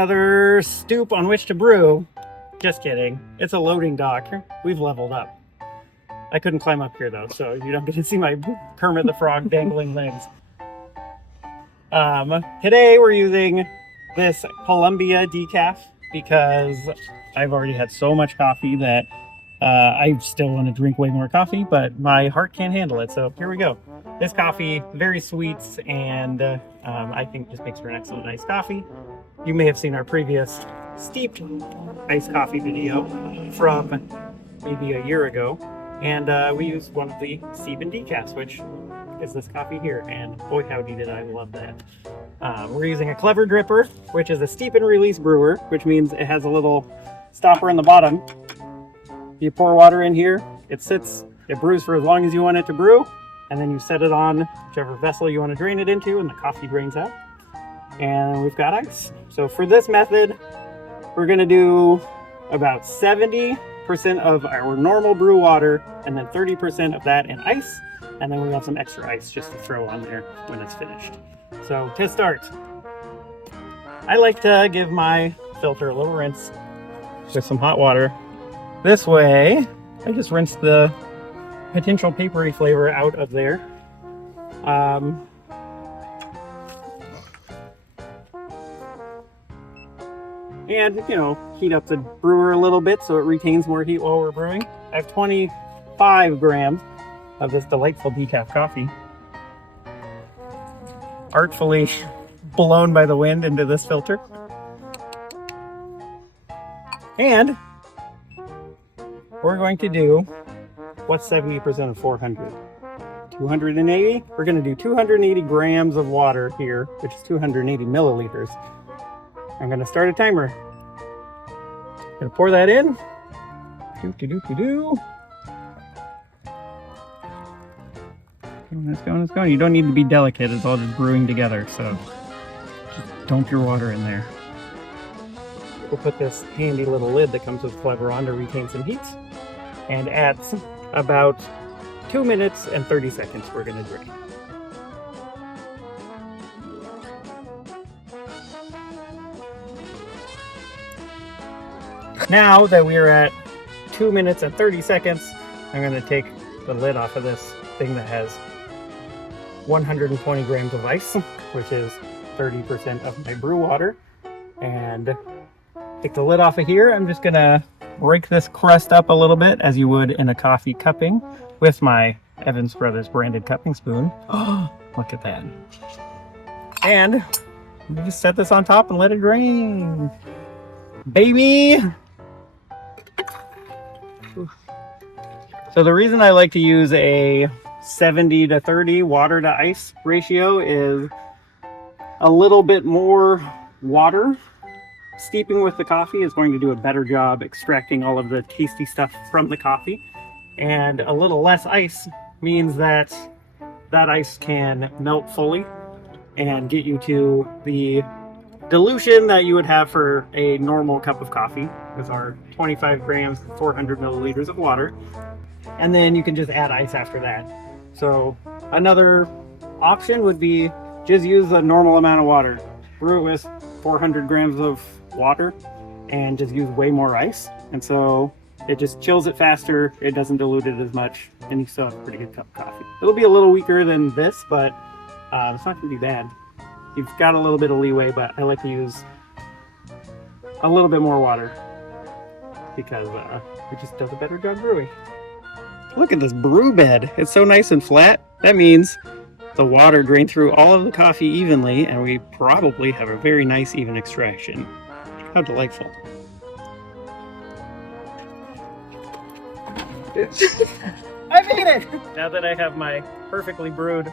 Another stoop on which to brew. Just kidding. It's a loading dock. We've leveled up. I couldn't climb up here though, so you don't get to see my Kermit the Frog dangling legs. Today we're using this Columbia decaf because I've already had so much coffee that I still want to drink way more coffee, but my heart can't handle it. So here we go. This coffee, very sweet, and I think just makes for an excellent iced coffee. You may have seen our previous steeped iced coffee video from maybe a year ago. And we used one of the Steven decafs, which is this coffee here. And boy, howdy did I love that. We're using a Clever Dripper, which is a steep and release brewer, which means it has a little stopper in the bottom. You pour water in here, it sits, it brews for as long as you want it to brew, and then you set it on whichever vessel you want to drain it into, and the coffee drains out. And we've got ice. So for this method, we're going to do about 70% of our normal brew water, and then 30% of that in ice, and then we have some extra ice just to throw on there when it's finished. So to start, I like to give my filter a little rinse with some hot water. This way, I just rinse the potential papery flavor out of there. And, you know, heat up the brewer a little bit so it retains more heat while we're brewing. I have 25 grams of this delightful decaf coffee, artfully blown by the wind into this filter. And we're going to do, what's 70% of 400? 280? We're going to do 280 grams of water here, which is 280 milliliters. I'm going to start a timer. Going to pour that in. It's going, it's going. You don't need to be delicate. It's all just brewing together, so just dump your water in there. We'll put this handy little lid that comes with Clever on to retain some heat. And at about 2 minutes and 30 seconds, we're going to drain. Now that we are at 2 minutes and 30 seconds, I'm going to take the lid off of this thing that has 120 grams of ice, which is 30% of my brew water. And take the lid off of here. I'm just going to break this crust up a little bit as you would in a coffee cupping with my Evans Brothers branded cupping spoon. Oh, look at that. And we just set this on top and let it drain. Baby! So the reason I like to use a 70 to 30 water to ice ratio is a little bit more water steeping with the coffee is going to do a better job extracting all of the tasty stuff from the coffee. And a little less ice means that that ice can melt fully and get you to the dilution that you would have for a normal cup of coffee with our 25 grams, 400 milliliters of water. And then you can just add ice after that. So another option would be just use a normal amount of water. Brew it with 400 grams of water and just use way more ice. And so it just chills it faster, it doesn't dilute it as much, and you still have a pretty good cup of coffee. It'll be a little weaker than this, but it's not gonna be bad. You've got a little bit of leeway, but I like to use a little bit more water because it just does a better job brewing. Look at this brew bed. It's so nice and flat. That means the water drained through all of the coffee evenly, and we probably have a very nice even extraction. How delightful. I made it! Now that I have my perfectly brewed,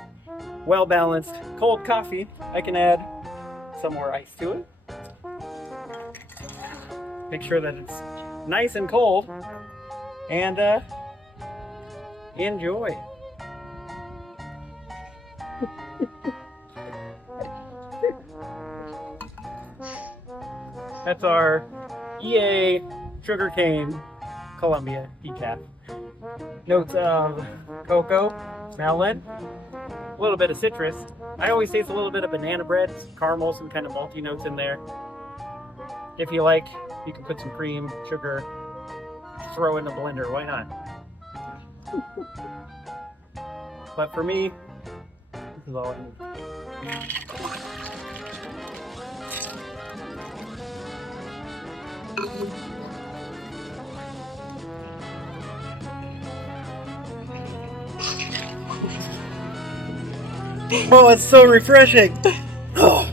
well-balanced cold coffee, I can add some more ice to it. Make sure that it's nice and cold, and enjoy. That's our EA Sugarcane Columbia decaf. Notes of cocoa, mallet, a little bit of citrus. I always taste a little bit of banana bread, caramel, some kind of malty notes in there. If you like, you can put some cream, sugar, throw in the blender. Why not? But for me, this is all I need. Oh, it's so refreshing. Oh.